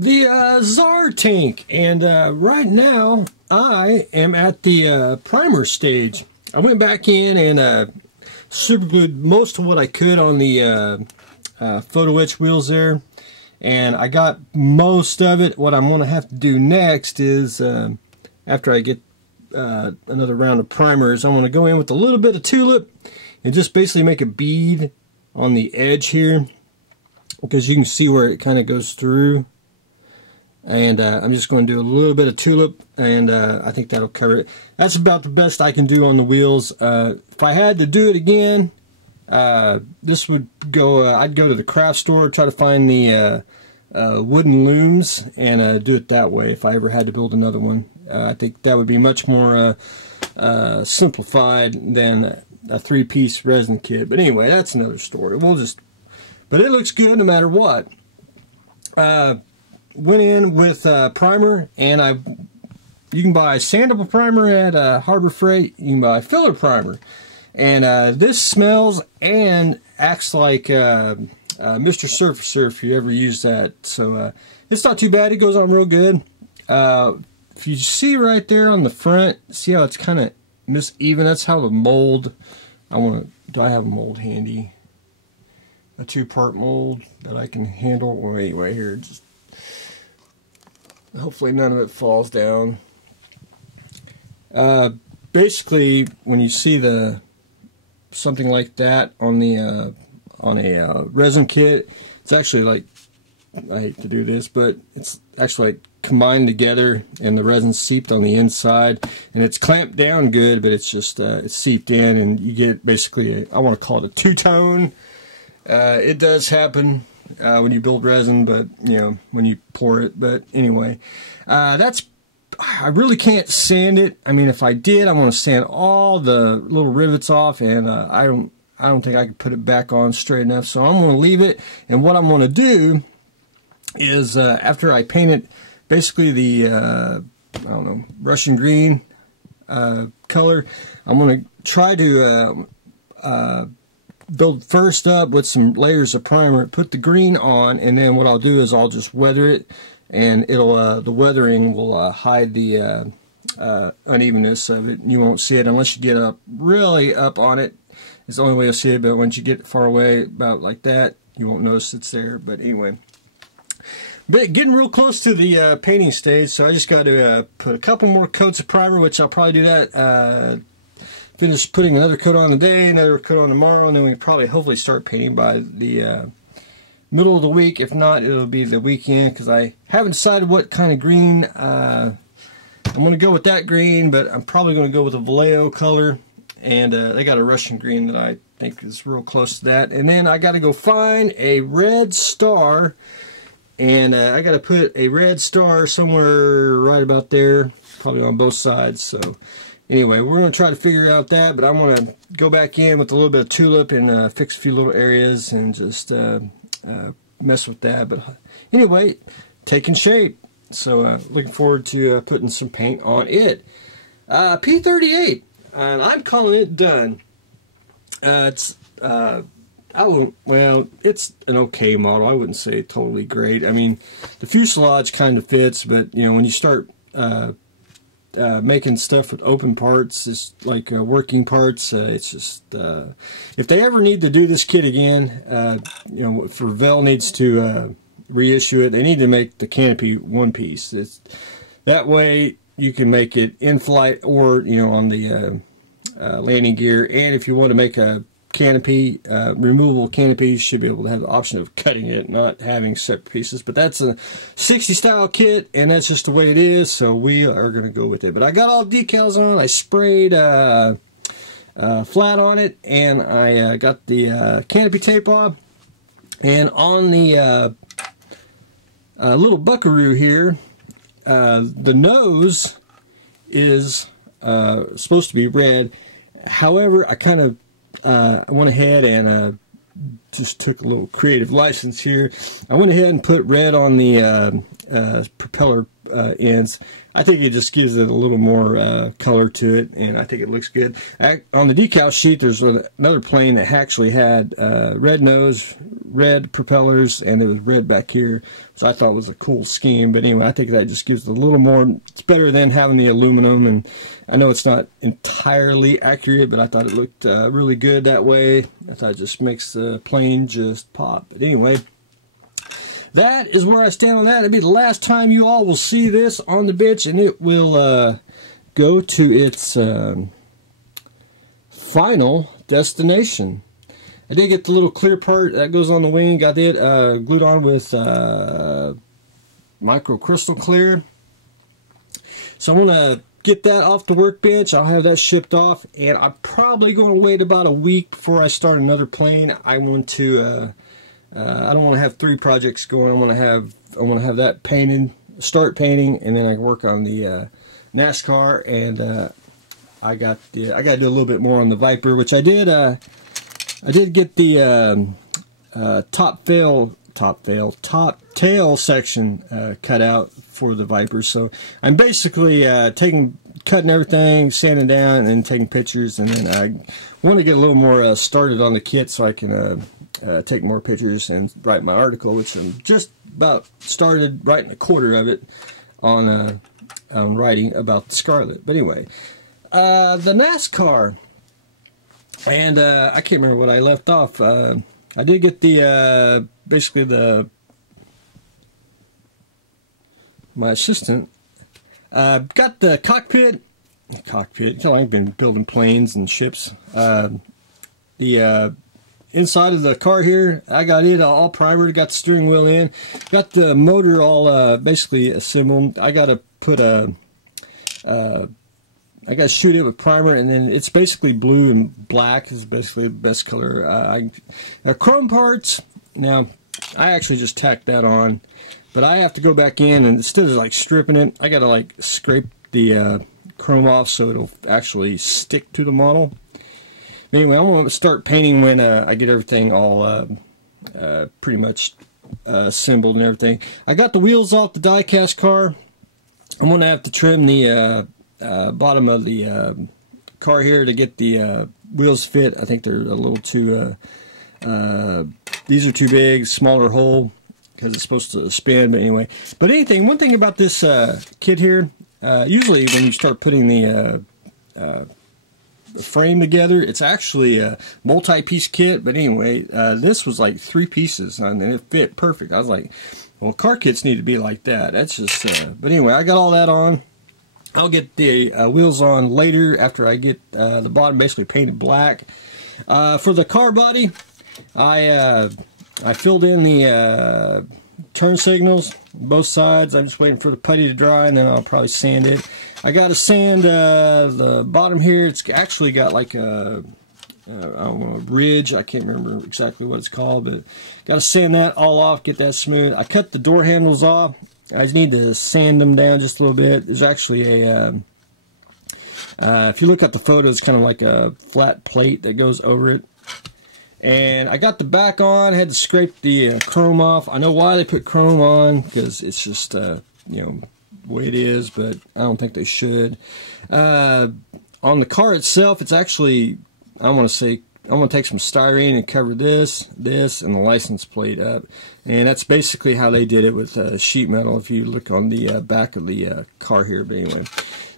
the Tsar tank, and right now I am at the primer stage. I went back in and super glued most of what I could on the photo etch wheels there, and I got most of it. What I'm going to have to do next is after I get another round of primers, I'm going to go in with a little bit of tulip and just basically make a bead on the edge here, because you can see where it kind of goes through. And I'm just going to do a little bit of tulip, and I think that'll cover it. That's about the best I can do on the wheels. If I had to do it again, this would go, I'd go to the craft store, try to find the wooden looms, and do it that way if I ever had to build another one. I think that would be much more simplified than a three-piece resin kit. But anyway, that's another story. But it looks good no matter what. Went in with primer, and you can buy sandable primer at Harbor Freight. You can buy filler primer, and this smells and acts like Mr. Surfacer if you ever use that. So it's not too bad. It goes on real good. If you see right there on the front, see how it's kind of miseven? That's how the mold. Do I have a mold handy? A two-part mold that I can handle. Well, anyway, here, just hopefully none of it falls down. Basically, when you see something like that on a resin kit, it's actually like, I hate to do this, but it's actually like combined together, and the resin seeped on the inside, and it's clamped down good, but it's just it's seeped in, and you get basically I want to call it a two-tone. It does happen when you build resin, but you know, when you pour it. But anyway, I really can't sand it. I mean, if I did, I want to sand all the little rivets off, and I don't think I could put it back on straight enough. So I'm going to leave it, and what I'm going to do is after I paint it, basically the I don't know, Russian green color, I'm going to try to build first up with some layers of primer, put the green on, and then what I'll do is I'll just weather it, and it'll the weathering will hide the unevenness of it. You won't see it unless you get up really up on it. It's the only way you'll see it, but once you get far away, about like that, you won't notice it's there. But anyway, but getting real close to the painting stage, so I just got to put a couple more coats of primer, which I'll probably do that. Finish putting another coat on today, another coat on tomorrow, and then we can probably hopefully start painting by the middle of the week. If not, it'll be the weekend, because I haven't decided what kind of green. I'm going to go with that green, but I'm probably going to go with a Vallejo color, and they got a Russian green that I think is real close to that. And then I got to go find a red star, and I got to put a red star somewhere right about there, probably on both sides. So anyway, we're going to try to figure out that, but I'm going to go back in with a little bit of tulip and fix a few little areas and just mess with that. But anyway, taking shape. So looking forward to putting some paint on it. P38, and I'm calling it done. It's it's an okay model. I wouldn't say totally great. I mean, the fuselage kind of fits, but you know, when you start making stuff with open parts, it's like working parts. It's just if they ever need to do this kit again, you know, if Revell needs to reissue it, they need to make the canopy one piece. That way you can make it in flight, or you know, on the landing gear. And if you want to make a canopy, removable canopy, you should be able to have the option of cutting it, not having separate pieces. But that's a 60 style kit, and that's just the way it is, so we are going to go with it. But I got all decals on. I sprayed flat on it, and I got the canopy tape off. And on the little buckaroo here, the nose is supposed to be red. However, I kind of I went ahead and just took a little creative license here. I went ahead and put red on the propeller ends. I think it just gives it a little more color to it, and I think it looks good. On the decal sheet, there's another plane that actually had red nose, red propellers, and it was red back here, so I thought it was a cool scheme. But anyway, I think that just gives it a little more. It's better than having the aluminum, and I know it's not entirely accurate, but I thought it looked really good that way. I thought it just makes the plane just pop. But anyway, that is where I stand on that. It'll be the last time you all will see this on the bitch, and it will go to its final destination. I did get the little clear part that goes on the wing. Got it glued on with micro crystal clear. So I'm going to get that off the workbench. I'll have that shipped off, and I'm probably going to wait about a week before I start another plane. I want to I don't want to have 3 projects going. I want to have that painted, start painting, and then I can work on the NASCAR, and I got to do a little bit more on the Viper, which I did. I did get the top tail section cut out for the Viper. So I'm basically cutting everything, sanding down, and then taking pictures. And then I want to get a little more started on the kit so I can take more pictures and write my article, which I'm just about started writing a quarter of it on writing about the Scarlet. But anyway, the NASCAR, and I can't remember what I left off. I did get the basically my assistant got the cockpit. You know, I've been building planes and ships. The inside of the car here, I got it all primered, got the steering wheel in, got the motor all basically assembled. I got to put I got to shoot it with primer, and then it's basically blue and black is basically the best color. Chrome parts, now I actually just tacked that on, but I have to go back in, and instead of like stripping it, I got to like scrape the chrome off so it'll actually stick to the model. Anyway, I'm going to start painting when I get everything all pretty much assembled and everything. I got the wheels off the die-cast car. I'm going to have to trim the bottom of the car here to get the wheels fit. I think they're a little too, these are too big, smaller hole, because it's supposed to spin. But anyway, one thing about this kit here, usually when you start putting the frame together, it's actually a multi-piece kit. But anyway, this was like 3 pieces, and it fit perfect. I was like, well, car kits need to be like that. That's just but anyway, I got all that on. I'll get the wheels on later after I get the bottom basically painted black. For the car body, I filled in the turn signals both sides. I'm just waiting for the putty to dry, and then I'll probably sand it. I got to sand the bottom here. It's actually got like a I don't know, a ridge. I can't remember exactly what it's called, but got to sand that all off, get that smooth. I cut the door handles off. I just need to sand them down just a little bit. There's actually a if you look at the photo, it's kind of like a flat plate that goes over it. And I got the back on. I had to scrape the chrome off. I know why they put chrome on, because it's just you know, the way it is, but I don't think they should. On the car itself, it's actually, I'm going to take some styrene and cover this, and the license plate up. And that's basically how they did it with sheet metal, if you look on the back of the car here. But anyway,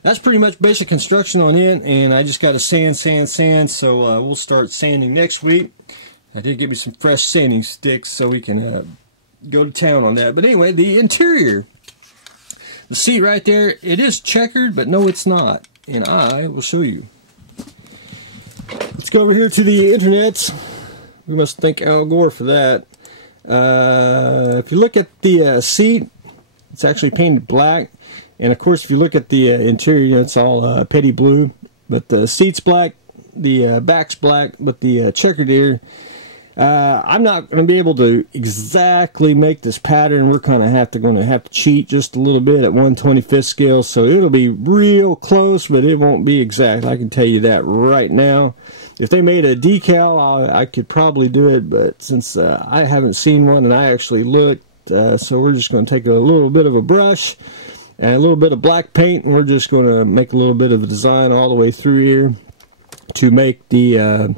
that's pretty much basic construction on it, and I just got to sand, so we'll start sanding next week. I did get me some fresh sanding sticks so we can go to town on that. But anyway, the interior, the seat right there, it is checkered, but no, it's not, and I will show you. Let's go over here to the internet. We must thank Al Gore for that. If you look at the seat, it's actually painted black. And of course, if you look at the interior, you know, it's all petty blue. But the seat's black, the back's black, but the checkered here, I'm not going to be able to exactly make this pattern. We're kind of going to have to cheat just a little bit at 1/25th scale. So it'll be real close, but it won't be exact. I can tell you that right now. If they made a decal, I could probably do it, but since I haven't seen one and I actually looked, so we're just going to take a little bit of a brush and a little bit of black paint, and we're just going to make a little bit of a design all the way through here to make the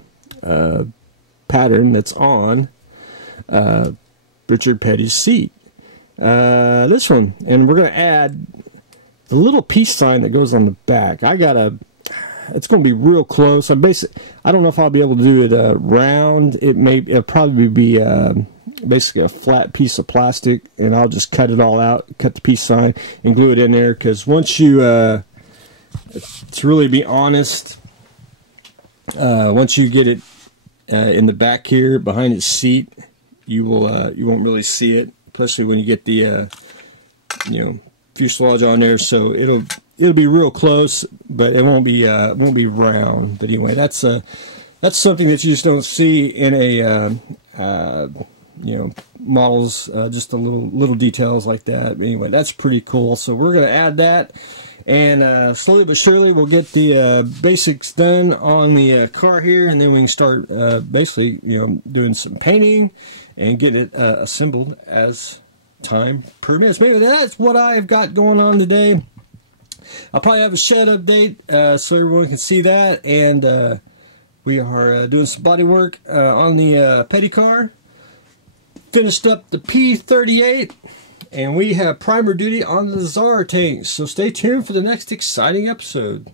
pattern that's on Richard Petty's seat. This one, and we're going to add the little peace sign that goes on the back. It's going to be real close. I don't know if I'll be able to do it round. It'll probably be basically a flat piece of plastic, and I'll just cut it all out, cut the peace sign, and glue it in there. Because once you, to really be honest, once you get it in the back here behind its seat, you won't really see it, especially when you get the fuselage on there. So it'll be real close, but it won't be round. But anyway, that's something that you just don't see in a models, just the little details like that. But anyway, that's pretty cool. So we're going to add that, and slowly but surely we'll get the basics done on the car here, and then we can start basically doing some painting and get it assembled as time permits. Maybe that's what I've got going on today. I'll probably have a shed update so everyone can see that, and we are doing some body work on the Petty car. Finished up the P38, and we have primer duty on the Tsar tanks. So stay tuned for the next exciting episode.